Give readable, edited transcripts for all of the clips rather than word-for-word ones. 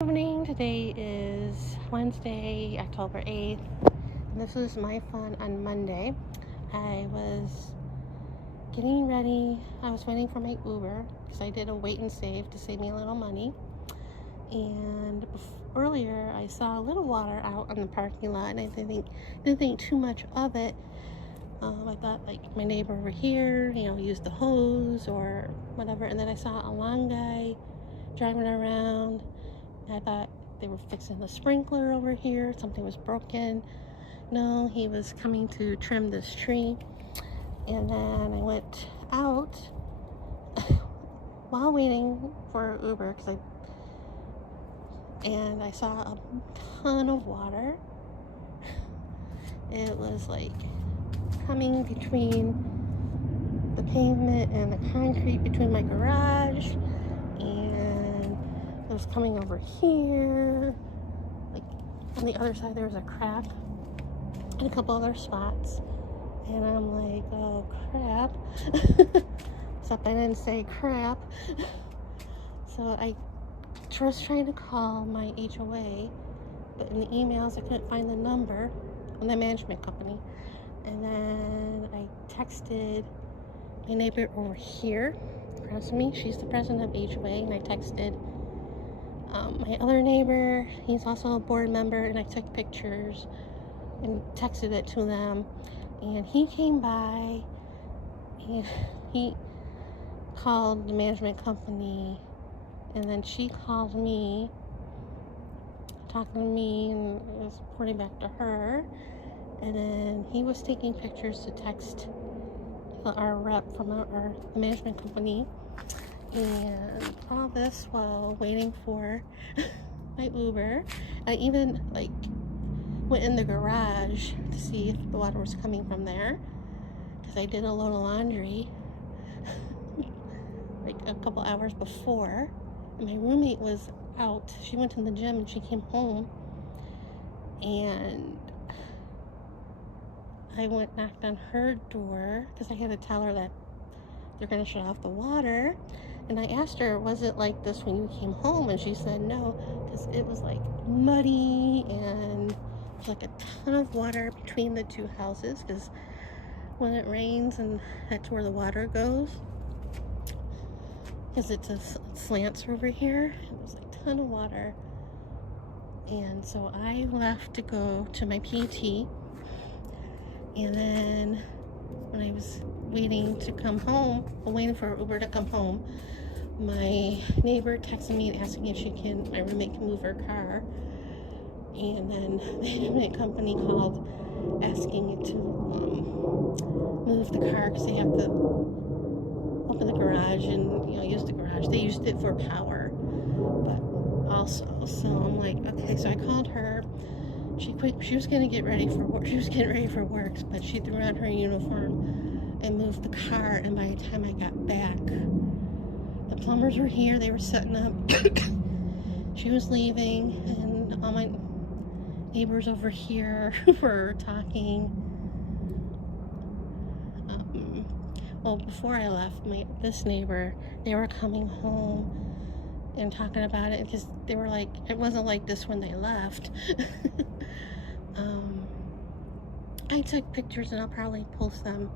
Morning. Today is Wednesday, October 8th, and this was my fun on Monday. I was getting ready. I was waiting for my Uber because I did a wait and save to save me a little money. And earlier I saw a little water out on the parking lot, and I didn't think too much of it. I thought like my neighbor over here, used the hose or whatever. And then I saw a long guy driving around. I thought they were fixing the sprinkler over here. Something was broken. No, he was coming to trim this tree. And then I went out while waiting for Uber and I saw a ton of water. It was like coming between the pavement and the concrete between my garage, and it was coming over here. Like on the other side there was a crack and a couple other spots, and I'm like, oh crap. Except I didn't say crap. So I was trying to call my HOA, but in the emails I couldn't find the number on the management company. And then I texted my neighbor over here across from me. She's the president of HOA, and I texted my other neighbor. He's also a board member, and I took pictures and texted it to them. And he came by and he called the management company, and then she called me, talking to me, and it was reporting back to her. And then he was taking pictures to text our rep from the management company. And all this while waiting for my Uber. I even went in the garage to see if the water was coming from there, because I did a load of laundry a couple hours before. And my roommate was out. She went to the gym and she came home, and I knocked on her door because I had to tell her that they're going to shut off the water. And I asked her, was it like this when you came home? And she said no, because it was muddy, and there's a ton of water between the two houses, because when it rains, and that's where the water goes, because it slants over here. It was a ton of water. And so I left to go to my PT. And then when I was waiting to come home, waiting for Uber to come home, my neighbor texted me and asking if my roommate can move her car. And then the management company called asking to move the car, because they have to open the garage and use the garage. They used it for power, but also. So I'm like, okay. So I called her. She was gonna get ready for work. She was getting ready for work, but she threw on her uniform and moved the car. And by the time I got back, the plumbers were here. They were setting up. She was leaving, and all my neighbors over here were talking. Well, before I left, this neighbor, they were coming home and talking about it, because they were like, it wasn't like this when they left. I took pictures, and I'll probably post them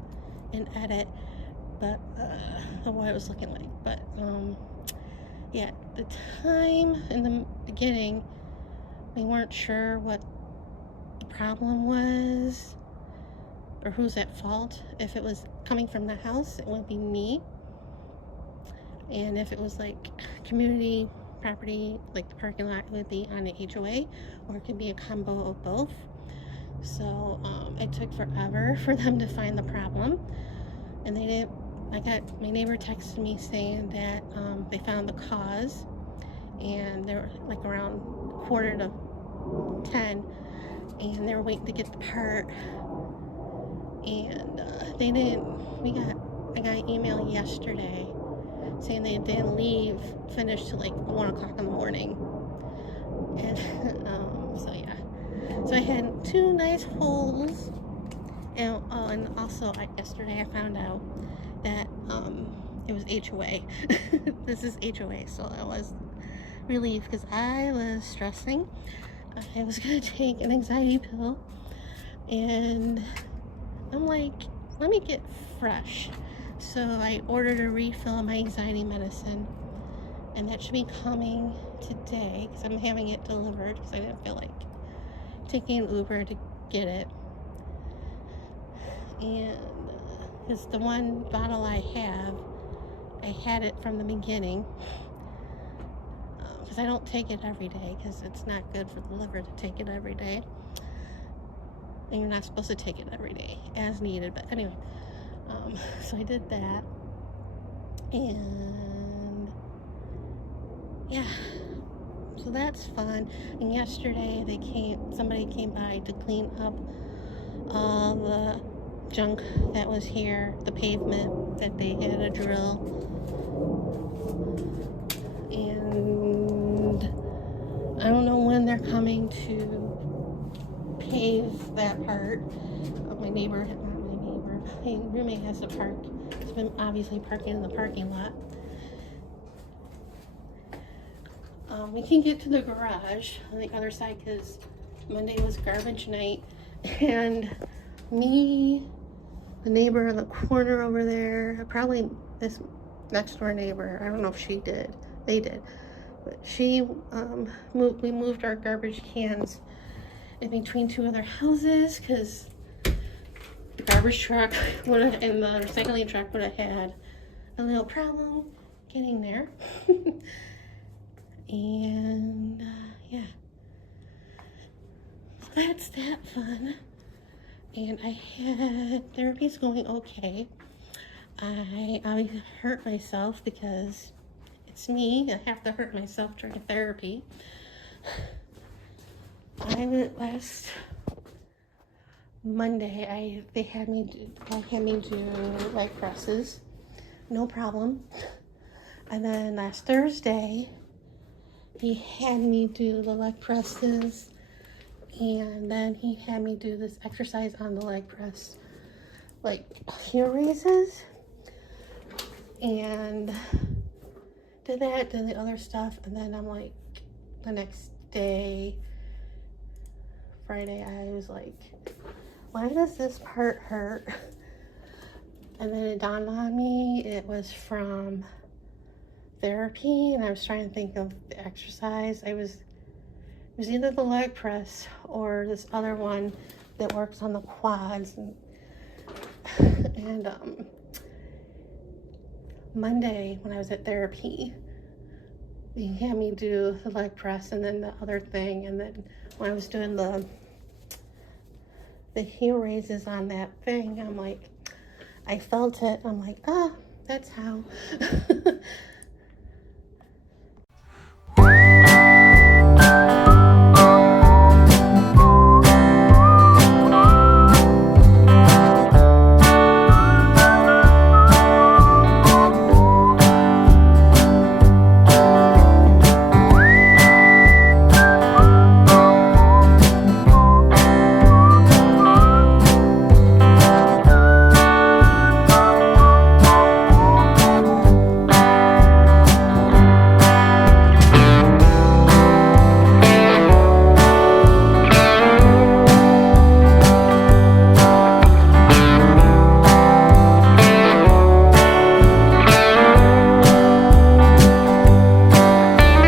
and edit, but of what it was looking like. But yeah, the time in the beginning, we weren't sure what the problem was or who's at fault. If it was coming from the house, it would be me. And if it was community property, the parking lot, it would be on the HOA, or it could be a combo of both. So it took forever for them to find the problem, and they didn't. My neighbor texted me saying that they found the cause, and they were around 9:45, and they were waiting to get the part, and they didn't. I got an email yesterday saying they didn't finish till 1 o'clock in the morning. And so yeah, so I had 2 nice holes, and also yesterday I found out that it was HOA. This is HOA, so relief because I was stressing. I was gonna take an anxiety pill, and I'm like, let me get fresh. So I ordered a refill of my anxiety medicine, and that should be coming today because I'm having it delivered because I didn't feel like taking an Uber to get it. And because the one bottle I had it from the beginning because I don't take it every day because it's not good for the liver to take it every day, and you're not supposed to take it every day as needed. But anyway, so I did that, and yeah, so that's fun. And yesterday somebody came by to clean up all the junk that was here, the pavement that they had a drill, and I don't know when they're coming to pave that part. My roommate has to park. He's been obviously parking in the parking lot. We can get to the garage on the other side because Monday was garbage night, and me, the neighbor in the corner over there, probably this next door neighbor, I don't know if they did, but we moved our garbage cans in between two other houses because the garbage truck and the recycling truck would have had a little problem getting there. And yeah, so that's that fun. And I had therapy's going okay. I hurt myself because it's me. I have to hurt myself during therapy. I went last Monday. They had me do leg presses, no problem. And then last Thursday, he had me do the leg presses, and then he had me do this exercise on the leg press, like heel raises, and did the other stuff. And then I'm like, the next day, Friday, I was like, why does this part hurt? And then it dawned on me it was from therapy, and I was trying to think of the exercise. It was either the leg press or this other one that works on the quads. And Monday when I was at therapy, they had me do the leg press and then the other thing, and then when I was doing the heel raises on that thing, I'm like, I felt it. I'm like, that's how.